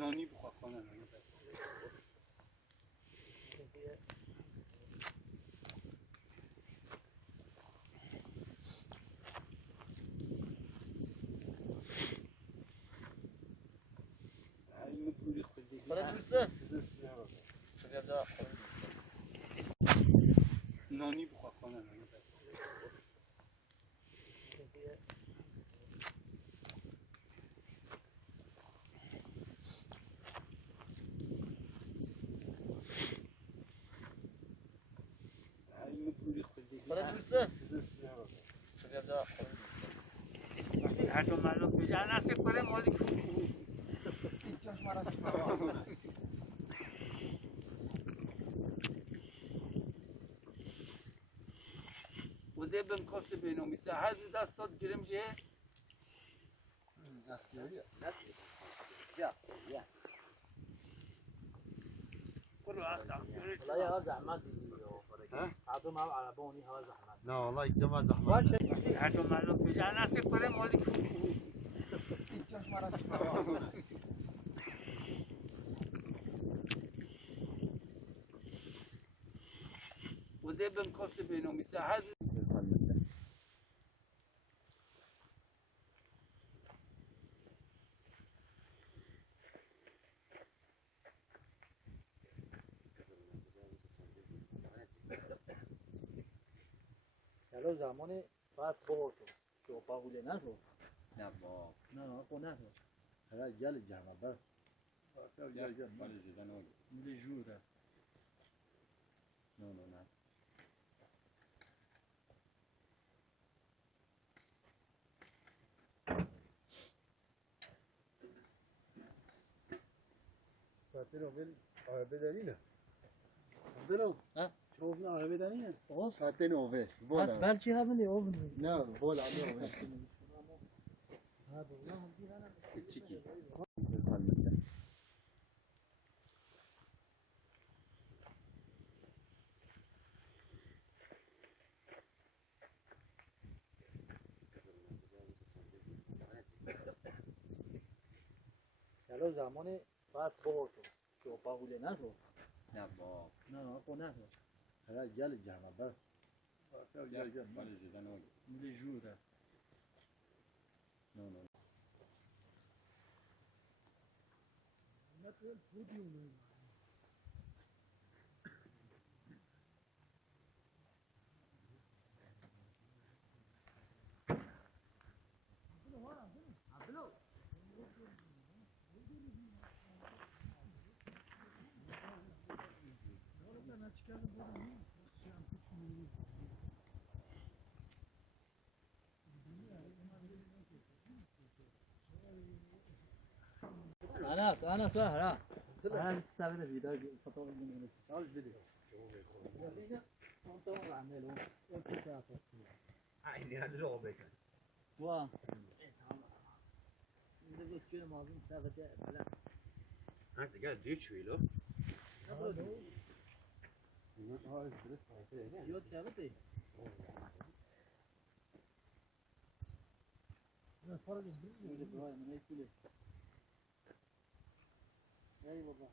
نانی بخواه کنه نانی بخواه کنه هر دو مردم بجا نسک کنه مالی وده بن کسی بینامیسه هزی دستات گرم جه برو اصلا لا يا زحمة ها؟ عطوا معه على بوني هوا زحمة لا والله الجماعة زحمة هر دو مردم بجا نسک کنه مالی وده بن کسی بینامیسه هزی چلو زمانی بعد تو تو باقوله نه تو نه با نه تو نه تو هلا جال الجامعة بس مالی جدا نولی میلی جوره نه ساعتين وبين عربي دانينا عندنا ها شوفنا عربي دانينا اوه ساعتين وبين بولا بلچی هم اوه لا بولا عندنا هذا والله هم فيها انا چیکی چلو زمانی بعد تو باقوله نه تو نه با نه تو نه تو هلا جال الجامعة بس مالی جدا نولی میلی جوره نه أنس وهرا أنا تستعمل فيديو فطور من الفيديو عيني هذا لعبة وا نقول شو ما أظن سافة لا أنت قاعد تجي له يود سافة لا فرق من أي كله أي والله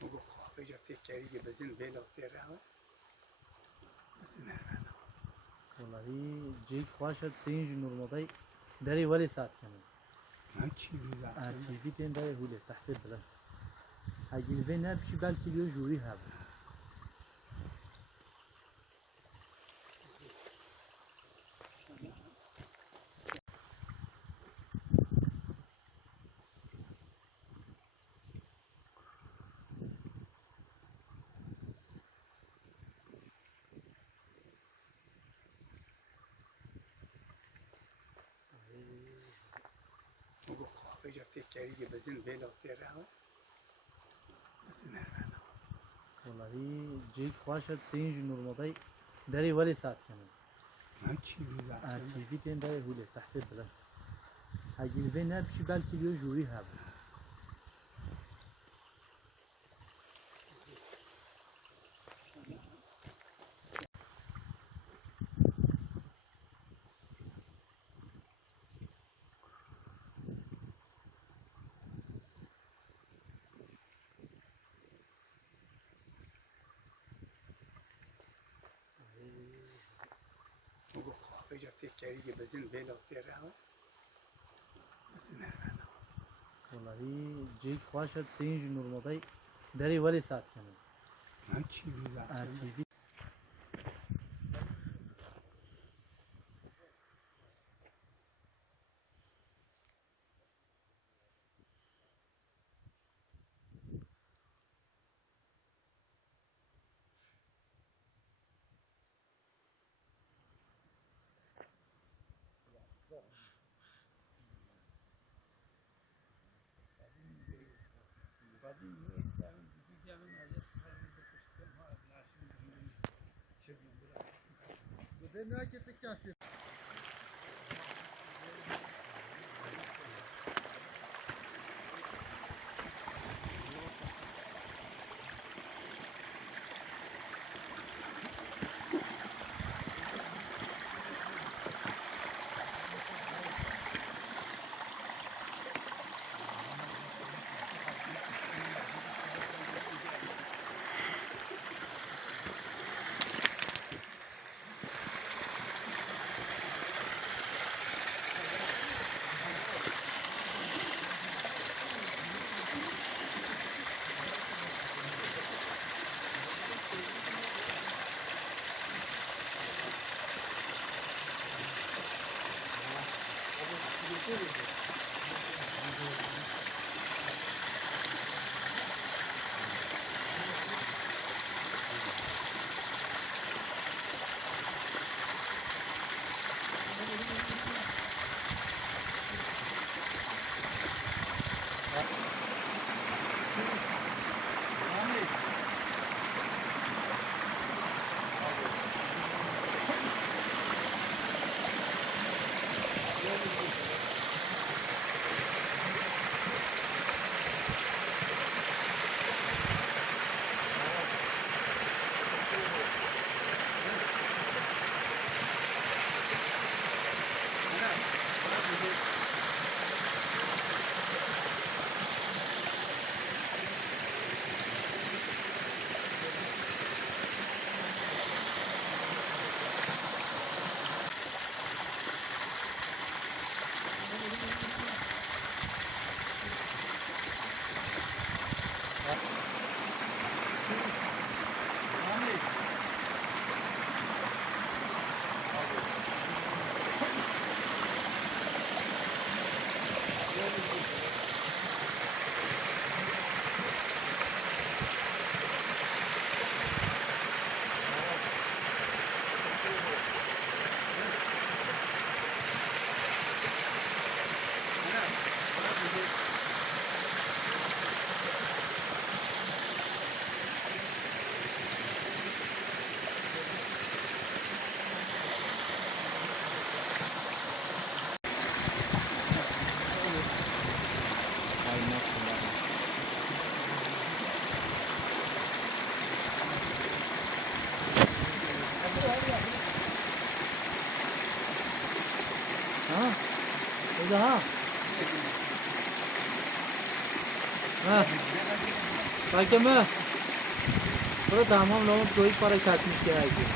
بگو خواه جا تکری که بزن بیلا تیره ها بزن هرمانا والله جيك خواشت تنج نورمالي داري ولي ساعت كمان ما چی بیزا تيجي تين داري هولي تحت البلد هاجي الفين هبشي بالكي اليو جوري هاب بگو خواه جا تکری که بزن بیلا تیره ها بزن هرمانا والله جيك خواشت تنج نورمالي داري ولي ساعت كمان ما چی بیزا تيجي تين داري هولي تحت البلد هاجي الفين هبشي بالكي اليو جوري هاب بگو خواه جا تکری که بزن بیلا تیره ها بزن هرمانا والله جيك خواشت تنج نورمالي داري ولي ساعت كمان ما چی بیزا تيجي Ha? Burada ha? Ha? Bakın mı? Burada tamam lan koyup para kaçmış gerekiyor.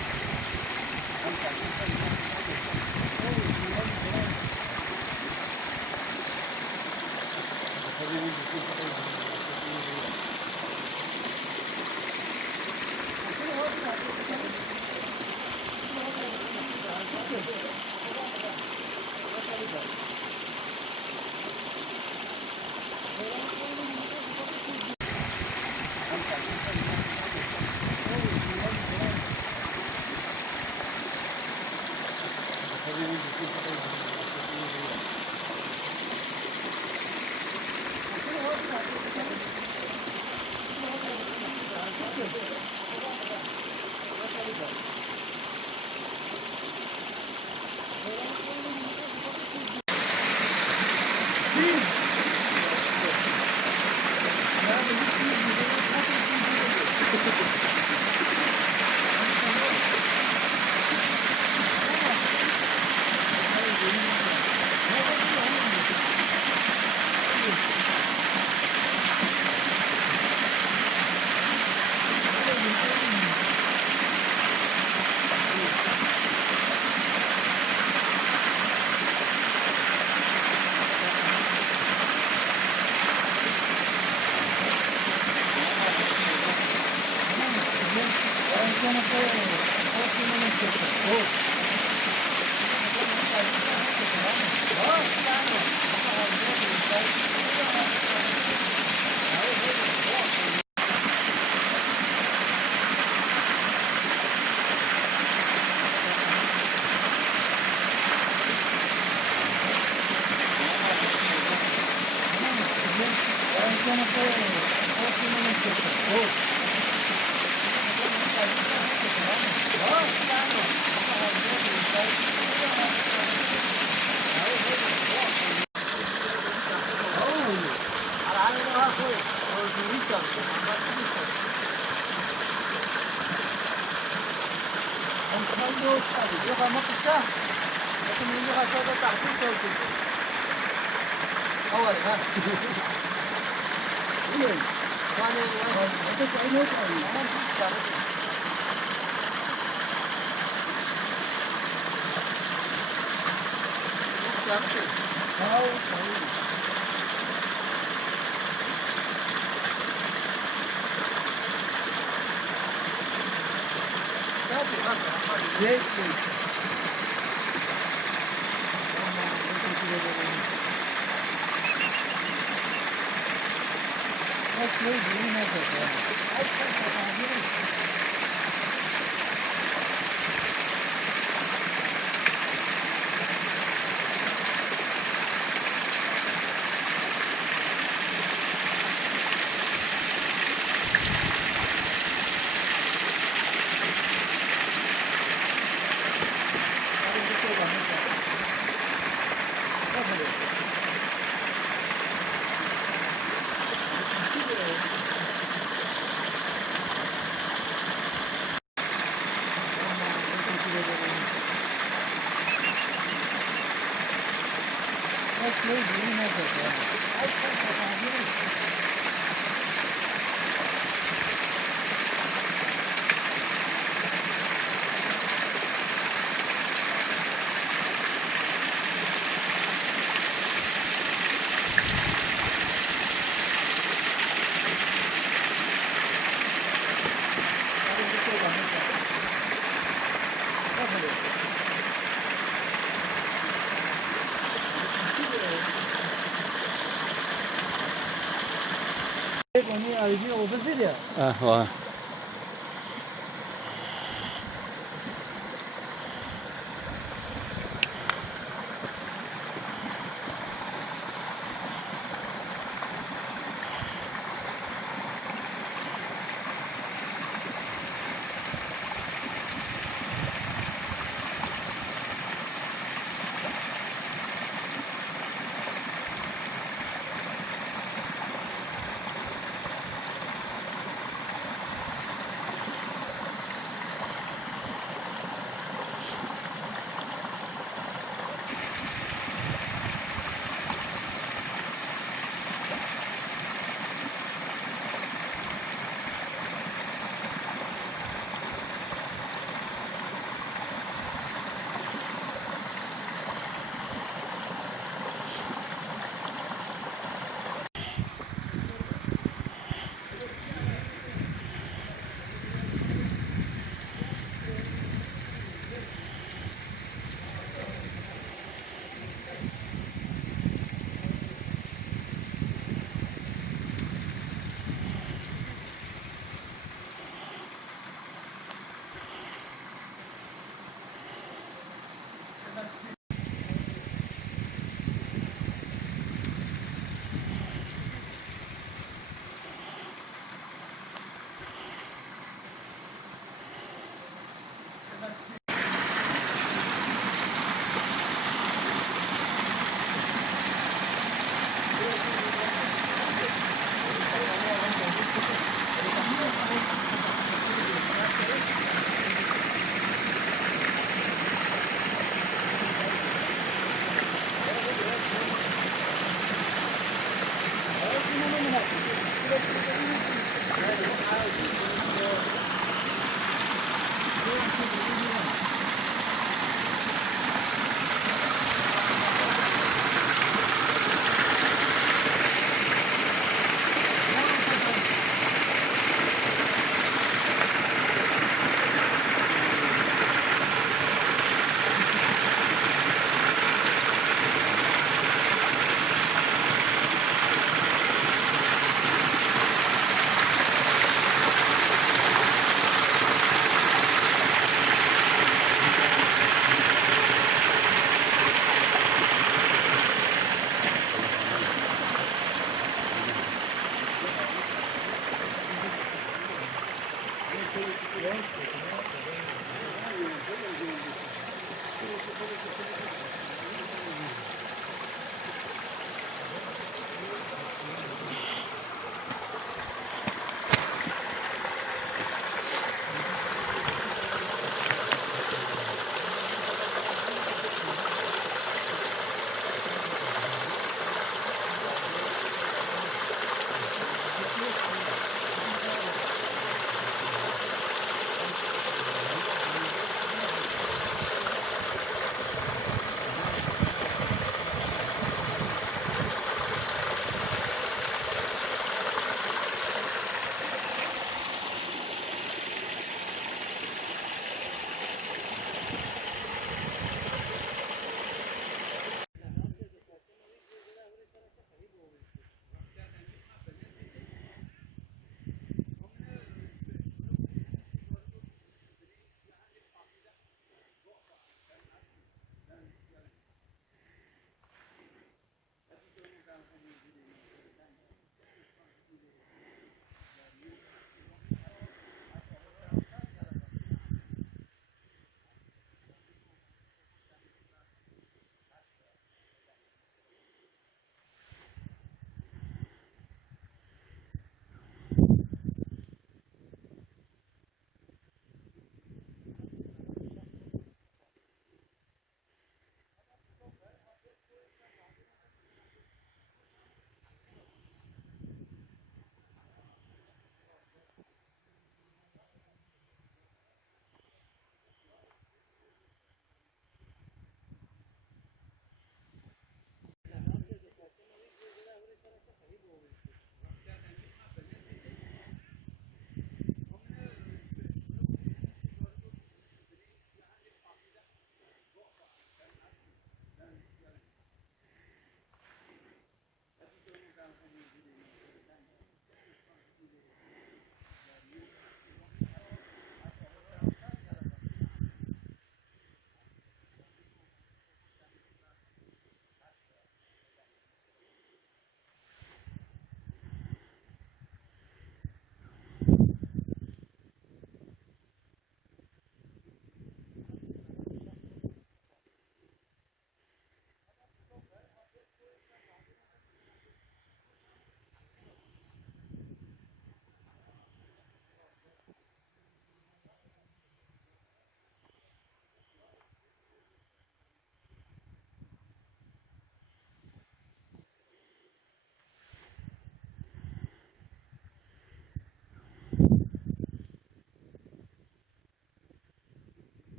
Oni aracını oturdu ya. Ah var.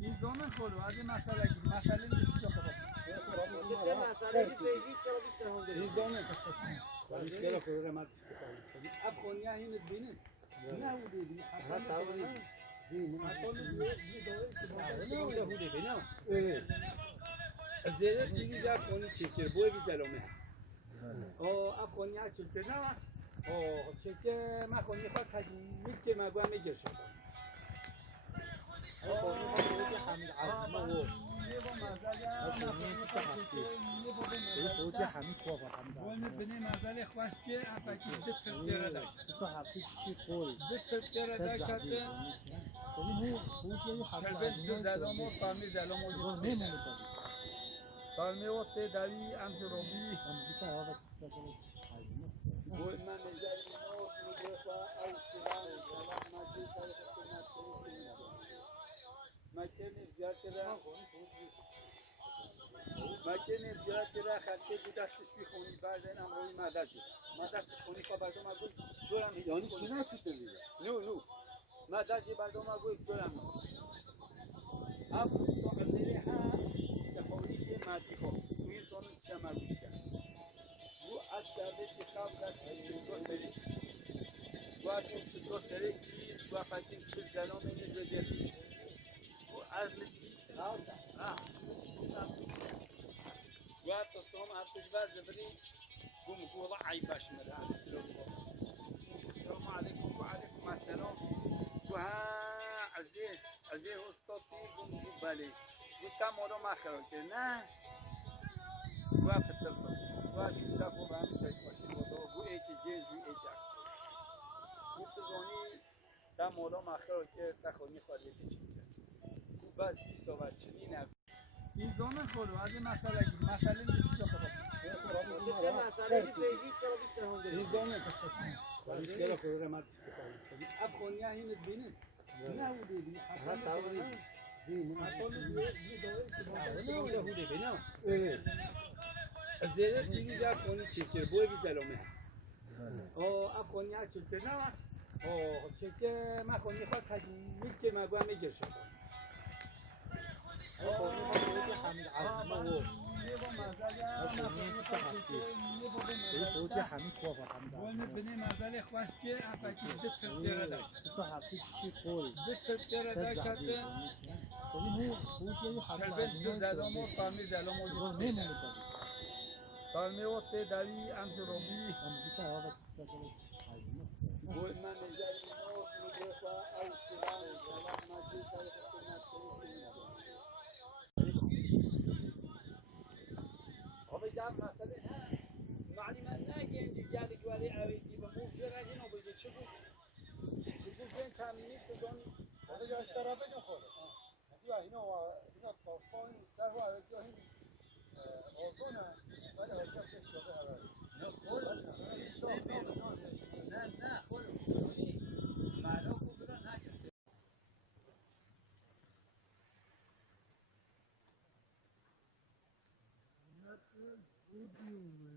این زمان خود از این مسئله گیر مسئله نیست خب این زمان مشکل خود ما اب خونیا این ببینید نه بوده دیگه زیره دیگه جا خونی چکر بوی بی سلامه اب خونیا چکر نه چکر ما خونی خود تجمیل که مگوه میگه شد بني مازال خواست که افکی دست کرده داشت. دست کرده داشت. کلبن تو زلامو فامی زلامو دیدی. فامی و سه دایی امزروبی. بود من نجاری نوت میگفت آیستان زلام ماجی تاریخ مکانی زیاد کرده. مکانی زیاد کرده خطی بودستش میخونی بعدن امروی مدرسه. مدرسش خونی که بعدم اگوی جورم یعنی چی نشده دیگه؟ نو مدرسه بعدم اگوی جورم افروز تو عزیزی ها سفاری که مادی خو این زمان چه مادی چه و از شبیه خواب در چیزی سری و چیزی سری و فکر که زنان می‌نید بدهی و از و تصوم عطش باز بني قوم قوضع عيباش مرة السلام عليكم وعليكم السلام وها عزيز وسطي قوم بالي وتام ورا ما خرجنا وقت واشو دافو بهم تفاشي وضو ايتي جيجو ايتي وتزوني تام ورا ما خرجت تخوني خالتي شيء وبس بيسوى چنين این زمان خود از این مسئله گیر مسئله نیست خب این زمان مشکل خود ما اب خونیا این ببینید نه بوده دیگه زیره دیگه جا خونی چکر بوی بی سلامه اب خونیا چکر نه چکر ما خونی خود تجمیل که مگوه میگه شد بني مازال خواست که افکی دست کرده داشت. دست کرده داشت. کلبن تو زلامو فامی زلامو دیدی. فامی و سه دایی امزروبی. بود من نجاری نوت میگفت آیستان زلام ماجی تاریخ جاب مثلا معني ما ناجي عندي جالك ولي أويدي بموجي راجين وبيجي شكو زين سامي تدون هذا جا اشترى بيجن خورد. هذا هنا طوفان سهوا هذا هنا أظن ولا هيك تشتغل هذا. لا معلوم كبرى ناجح Thank you.